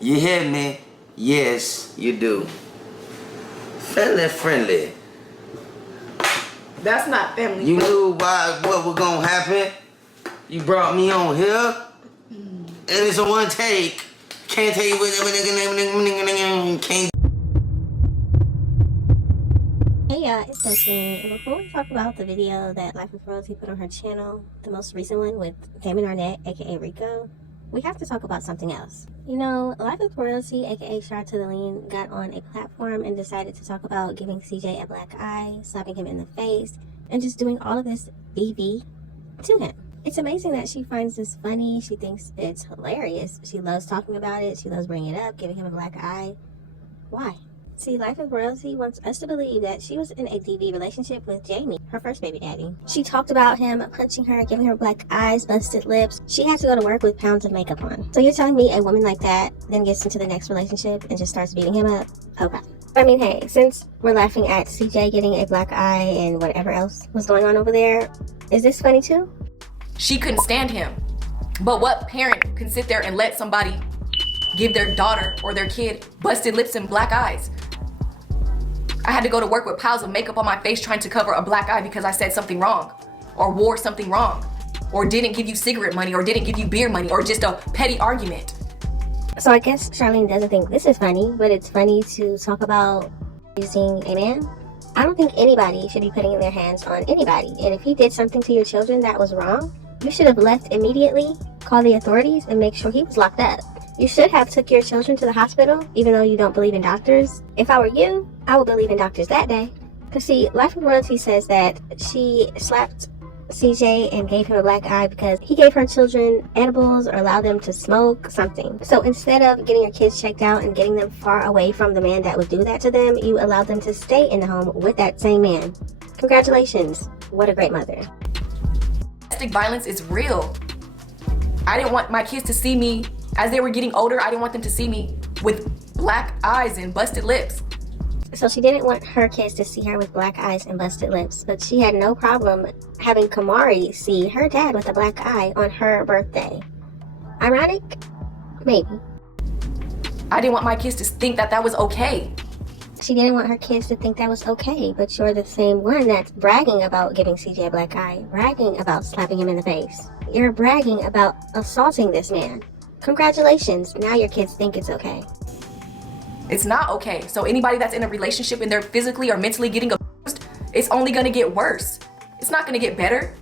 You hear me? Yes, you do. Family friendly. That's not family You friendly. knew what was gonna happen. You brought me on here, and it's a one take. Can't tell you what. Can't. Hey y'all, it's Destiny, and before we talk about the video that Life with Royalty put on her channel, the most recent one with Damon Arnett, aka Rico, we have to talk about something else. You know, Life with Royalty, aka Shout to the Lean, got on a platform and decided to talk about giving CJ a black eye, slapping him in the face, and just doing all of this BB to him. It's amazing that she finds this funny, she thinks it's hilarious, she loves talking about it, she loves bringing it up, giving him a black eye. Why? See, Life with Royalty wants us to believe that she was in a DV relationship with Jamie, her first baby daddy. She talked about him punching her, giving her black eyes, busted lips. She had to go to work with pounds of makeup on. So you're telling me a woman like that then gets into the next relationship and just starts beating him up? Okay. I mean, hey, since we're laughing at CJ getting a black eye and whatever else was going on over there, is this funny too? She couldn't stand him. But what parent can sit there and let somebody give their daughter or their kid busted lips and black eyes? I had to go to work with piles of makeup on my face trying to cover a black eye because I said something wrong or wore something wrong or didn't give you cigarette money or didn't give you beer money or just a petty argument. So I guess Charlene doesn't think this is funny, but it's funny to talk about using a man. I don't think anybody should be putting their hands on anybody. And if he did something to your children that was wrong, you should have left immediately, call the authorities, and make sure he was locked up. You should have took your children to the hospital, even though you don't believe in doctors. If I were you, I would believe in doctors that day. Because see, Life with Royalty says that she slapped CJ and gave him a black eye because he gave her children edibles or allowed them to smoke something. So instead of getting your kids checked out and getting them far away from the man that would do that to them, you allowed them to stay in the home with that same man. Congratulations. What a great mother. Domestic violence is real. I didn't want my kids to see me, as they were getting older, I didn't want them to see me with black eyes and busted lips. So she didn't want her kids to see her with black eyes and busted lips, but she had no problem having Kamari see her dad with a black eye on her birthday. Ironic? Maybe. I didn't want my kids to think that that was okay. She didn't want her kids to think that was okay, but you're the same one that's bragging about giving CJ a black eye, bragging about slapping him in the face. You're bragging about assaulting this man. Congratulations, now your kids think it's okay. It's not okay. So anybody that's in a relationship and they're physically or mentally getting abused, it's only gonna get worse. It's not gonna get better.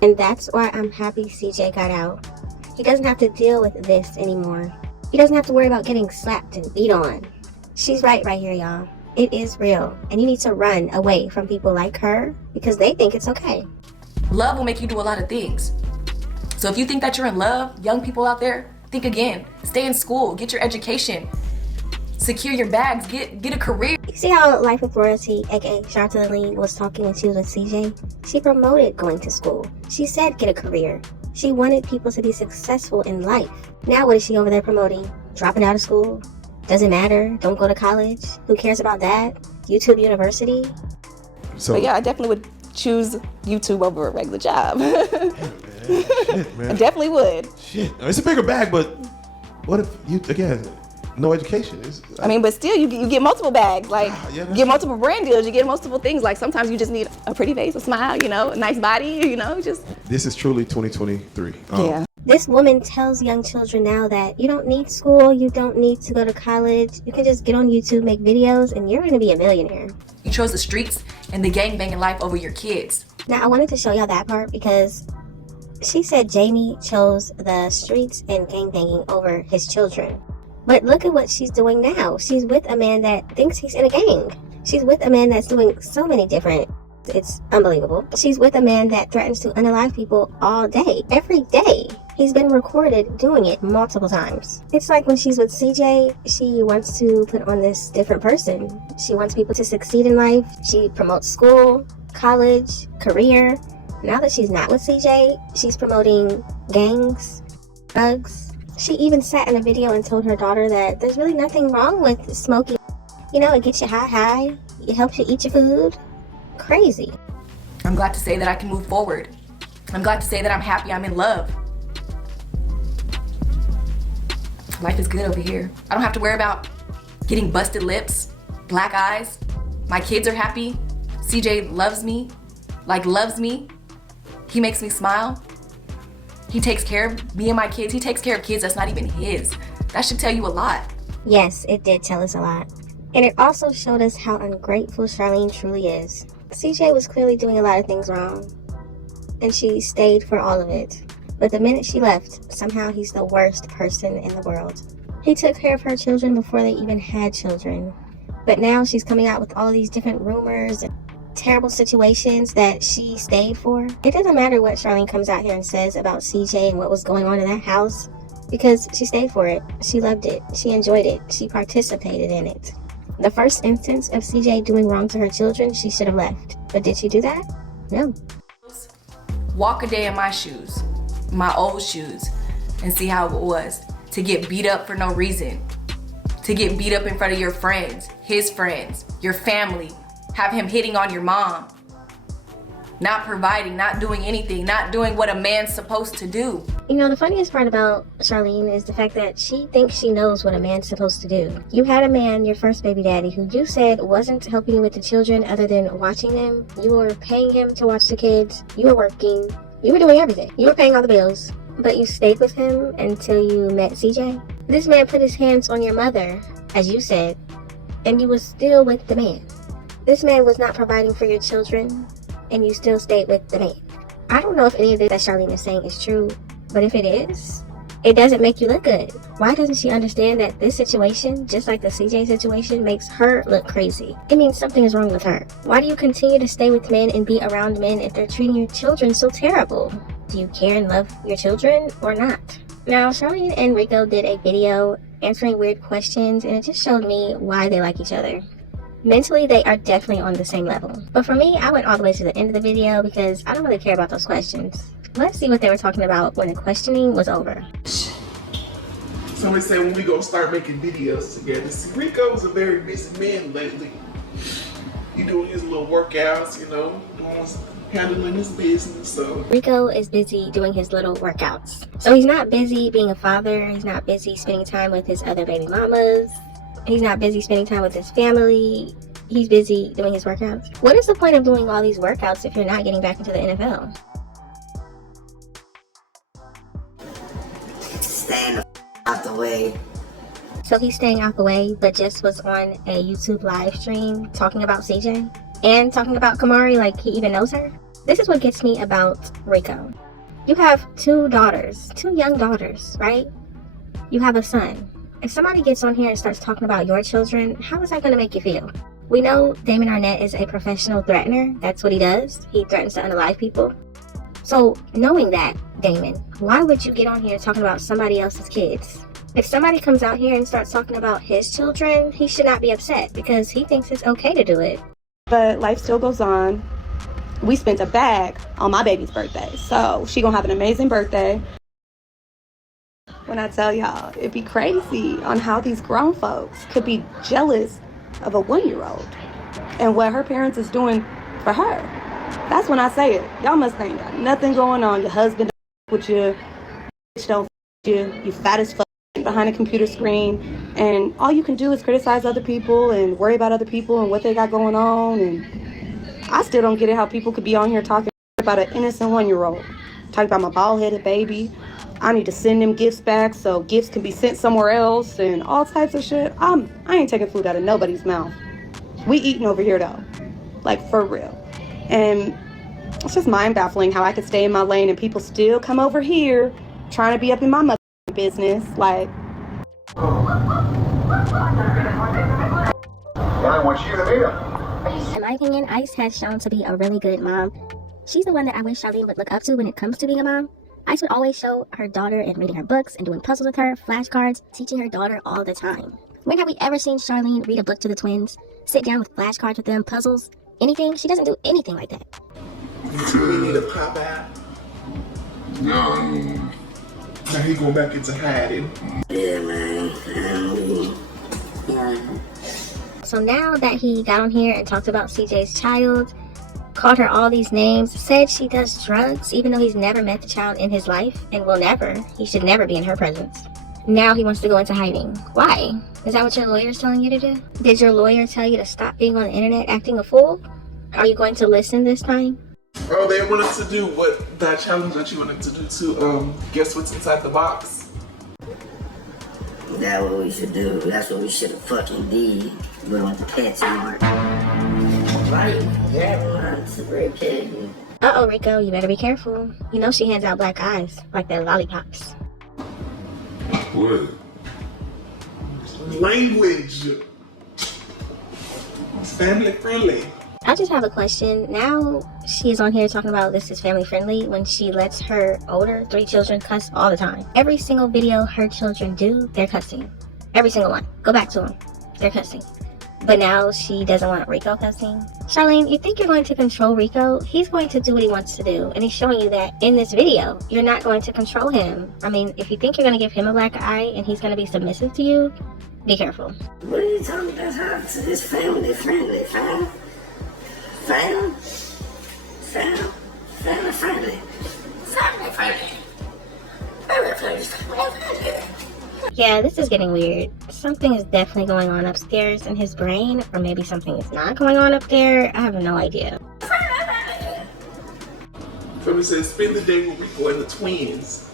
And that's why I'm happy CJ got out. He doesn't have to deal with this anymore. He doesn't have to worry about getting slapped and beat on. She's right here, y'all. It is real. And you need to run away from people like her because they think it's okay. Love will make you do a lot of things. So if you think that you're in love, young people out there, think again. Stay in school, get your education, secure your bags, get a career. You see how Life with Royalty, aka Shout to the Lean, was talking when she was with CJ? She promoted going to school. She said get a career. She wanted people to be successful in life. Now what is she over there promoting? Dropping out of school? Doesn't matter. Don't go to college. Who cares about that? YouTube University? So yeah, I definitely would choose YouTube over a regular job. Shit, man. I definitely would. Shit, it's a bigger bag, but what if you again, no education? I mean, but still, you get multiple bags. Like, yeah, you get multiple brand deals. You get multiple things. Like sometimes you just need a pretty face, a smile, a nice body. Just. This is truly 2023. Yeah. This woman tells young children now that you don't need school, you don't need to go to college. You can just get on YouTube, make videos, and you're going to be a millionaire. You chose the streets and the gangbanging life over your kids. Now, I wanted to show y'all that part because she said Jamie chose the streets and gangbanging over his children. But look at what she's doing now. She's with a man that thinks he's in a gang. She's with a man that's doing so many different... It's unbelievable. She's with a man that threatens to unalive people all day, every day. He's been recorded doing it multiple times. It's like when she's with CJ, she wants to put on this different person. She wants people to succeed in life. She promotes school, college, career. Now that she's not with CJ, she's promoting gangs, drugs. She even sat in a video and told her daughter that there's really nothing wrong with smoking. It gets you high. It helps you eat your food. Crazy. I'm glad to say that I can move forward. I'm glad to say that I'm happy, I'm in love. Life is good over here. I don't have to worry about getting busted lips, black eyes. My kids are happy. CJ loves me, loves me. He makes me smile. He takes care of me and my kids. He takes care of kids that's not even his. That should tell you a lot. Yes, it did tell us a lot. And it also showed us how ungrateful Charlene truly is. CJ was clearly doing a lot of things wrong, and she stayed for all of it. But the minute she left, somehow he's the worst person in the world. He took care of her children before they even had children. But now she's coming out with all of these different rumors and terrible situations that she stayed for. It doesn't matter what Charlene comes out here and says about CJ and what was going on in that house, because she stayed for it. She loved it. She enjoyed it. She participated in it. The first instance of CJ doing wrong to her children, she should have left. But did she do that? No. Walk a day in my shoes, my old shoes, and see how it was to get beat up for no reason. To get beat up in front of your friends, his friends, your family, have him hitting on your mom. Not providing, not doing anything, not doing what a man's supposed to do. You know, the funniest part about Charlene is the fact that she thinks she knows what a man's supposed to do. You had a man, your first baby daddy, who you said wasn't helping you with the children other than watching them. You were paying him to watch the kids. You were working. You were doing everything. You were paying all the bills. But you stayed with him until you met CJ. This man put his hands on your mother, as you said, and you were still with the man. This man was not providing for your children, and you still stayed with the man. I don't know if any of this that Charlene is saying is true, but if it is, it doesn't make you look good. Why doesn't she understand that this situation, just like the CJ situation, makes her look crazy? It means something is wrong with her. Why do you continue to stay with men and be around men if they're treating your children so terrible? Do you care and love your children or not? Now, Charlene and Rico did a video answering weird questions, and it just showed me why they like each other. Mentally, they are definitely on the same level. But for me, I went all the way to the end of the video because I don't really care about those questions. Let's see what they were talking about when the questioning was over. Somebody said when we gonna start making videos together. See, Rico is a very busy man lately. He doing his little workouts, you know, handling his business, so. Rico is busy doing his little workouts. So he's not busy being a father, he's not busy spending time with his other baby mamas, he's not busy spending time with his family, he's busy doing his workouts. What is the point of doing all these workouts if you're not getting back into the NFL? Stand the out the way. So he's staying out the way, but just was on a YouTube live stream talking about CJ and talking about Kamari like he even knows her. This is what gets me about Rico. You have two daughters, two young daughters, right? You have a son. If somebody gets on here and starts talking about your children, how is that going to make you feel? We know Damon Arnett is a professional threatener. That's what he does. He threatens to unalive people. So knowing that, Damon, why would you get on here talking about somebody else's kids? If somebody comes out here and starts talking about his children, he should not be upset because he thinks it's okay to do it. But life still goes on. We spent a bag on my baby's birthday, so she gonna have an amazing birthday. When I tell y'all, it'd be crazy on how these grown folks could be jealous of a 1-year-old and what her parents is doing for her. That's when I say it. Y'all must ain't got nothing going on. Your husband don't with you, bitch don't you fat as fuck behind a computer screen, and all you can do is criticize other people and worry about other people and what they got going on. And I still don't get it how people could be on here talking about an innocent 1-year-old, talking about my bald-headed baby. I need to send them gifts back so gifts can be sent somewhere else and all types of shit. I ain't taking food out of nobody's mouth. We eating over here though, like for real. And it's just mind-baffling how I could stay in my lane and people still come over here trying to be up in my mother business. Like, I want you to meet her. In my opinion, Ice has shown to be a really good mom. She's the one that I wish Charlene would look up to when it comes to being a mom. Ice would always show her daughter and reading her books and doing puzzles with her, flashcards, teaching her daughter all the time. When have we ever seen Charlene read a book to the twins, sit down with flashcards with them, puzzles, anything? She doesn't do anything like that. We need a pop out. No. Now he going back into hiding. Yeah, man. So now that he got on here and talked about CJ's child, called her all these names, said she does drugs even though he's never met the child in his life and will never, he should never be in her presence. Now he wants to go into hiding. Why? Is that what your lawyer is telling you to do? Did your lawyer tell you to stop being on the internet acting a fool? Are you going to listen this time? Oh, they wanted to do what that challenge that you wanted to do to guess what's inside the box. That's what we should do. That's what we should have fucking did. We went to PetSmart. Right? Yeah, it's a great pet. Uh-oh, Rico, you better be careful. You know she hands out black eyes, like they're lollipops. What? Language. It's family friendly. I just have a question. Now she is on here talking about this is family friendly when she lets her older 3 children cuss all the time. Every single video her children do, they're cussing. Every single one. Go back to them. They're cussing. But now she doesn't want Rico cussing. Charlene, you think you're going to control Rico? He's going to do what he wants to do. And he's showing you that in this video. You're not going to control him. I mean, if you think you're going to give him a black eye and he's going to be submissive to you, be careful. What are you talking about? It's family friendly, fam. Family friendly. Yeah, this is getting weird. Something is definitely going on upstairs in his brain, or maybe something is not going on up there. I have no idea. Family says spend the day with Rico and the twins.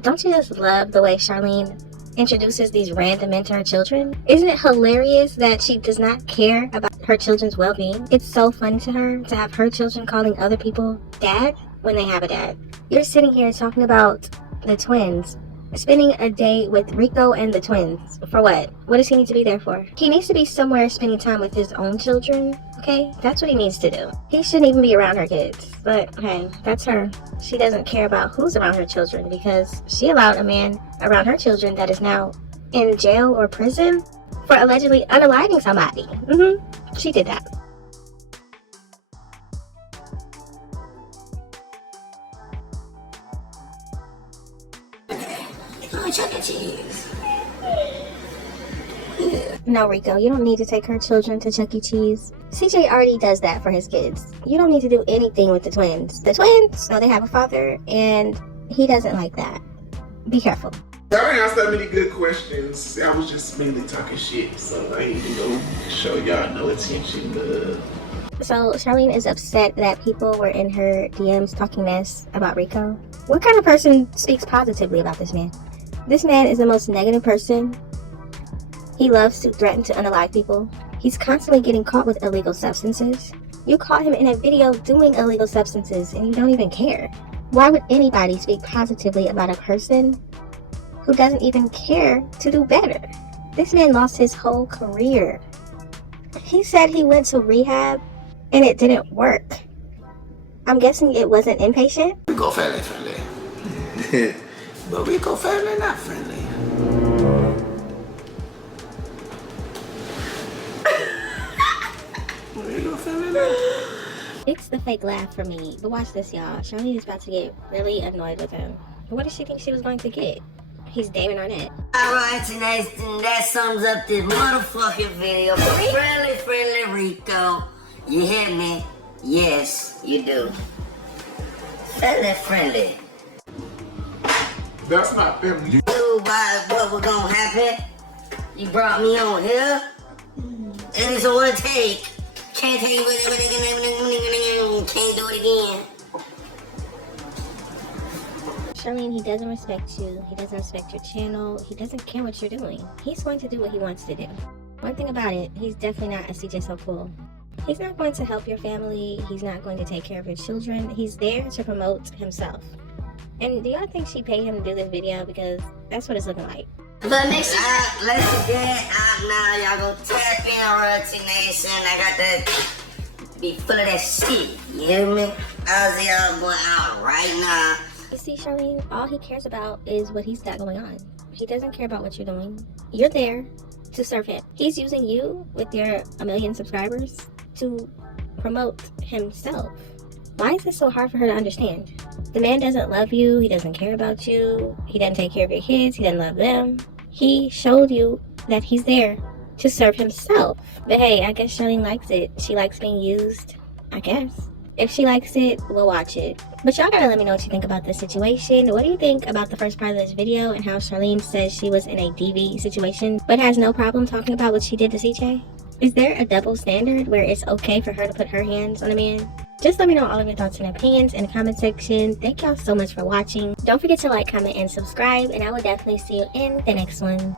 Don't you just love the way Charlene introduces these random men to her children? Isn't it hilarious that she does not care about her children's well-being? It's so funny to her to have her children calling other people dad when they have a dad. You're sitting here talking about the twins, spending a day with Rico and the twins. For what? What does he need to be there for? He needs to be somewhere spending time with his own children, okay? That's what he needs to do. He shouldn't even be around her kids. But hey, that's her. She doesn't care about who's around her children because she allowed a man around her children that is now in jail or prison for allegedly unaliving somebody. She did that. Chuck E. Cheese. No, Rico, you don't need to take her children to Chuck E. Cheese. CJ already does that for his kids. You don't need to do anything with the twins. The twins, no, they have a father, and he doesn't like that. Be careful. I didn't ask that many good questions. I was just mainly talking shit, so I ain't even go show y'all no attention. So Charlene is upset that people were in her DMs talking mess about Rico. What kind of person speaks positively about this man? This man is the most negative person. He loves to threaten to unalive people. He's constantly getting caught with illegal substances. You caught him in a video doing illegal substances and you don't even care. Why would anybody speak positively about a person who doesn't even care to do better? This man lost his whole career. He said he went to rehab and it didn't work. I'm guessing it wasn't inpatient. Rico family friendly. But Rico family not friendly. Rico family not. It's the fake laugh for me. But watch this, y'all. Charlene is about to get really annoyed with him. What did she think she was going to get? He's Damon Arnett. Alright, Nathan, that sums up this motherfucking video. Friendly Rico. You hear me? Yes, you do. Family friendly. That's not family. You knew what was gonna happen? You brought me on here, and it's a one take. Can't take it, can't do it again. Charlene, he doesn't respect you. He doesn't respect your channel. He doesn't care what you're doing. He's going to do what he wants to do. One thing about it, he's definitely not a CJ So Cool. He's not going to help your family. He's not going to take care of your children. He's there to promote himself. And do y'all think she paid him to do this video? Because that's what it's looking like. But let's get out now. Y'all go tap in Royalty Nation. I got that be full of that shit. You hear me? How's y'all going out right now? You see, Charlene, all he cares about is what he's got going on. He doesn't care about what you're doing. You're there to serve him. He's using you with your 1 million subscribers to promote himself. Why is this so hard for her to understand? The man doesn't love you. He doesn't care about you. He doesn't take care of your kids. He doesn't love them. He showed you that he's there to serve himself. But hey, I guess Charlene likes it. She likes being used, I guess. If she likes it, we'll watch it. But y'all gotta let me know what you think about this situation. What do you think about the first part of this video and how Charlene says she was in a DV situation but has no problem talking about what she did to CJ? Is there a double standard where it's okay for her to put her hands on a man? Just let me know all of your thoughts and opinions in the comment section. Thank y'all so much for watching. Don't forget to like, comment, and subscribe, and I will definitely see you in the next one.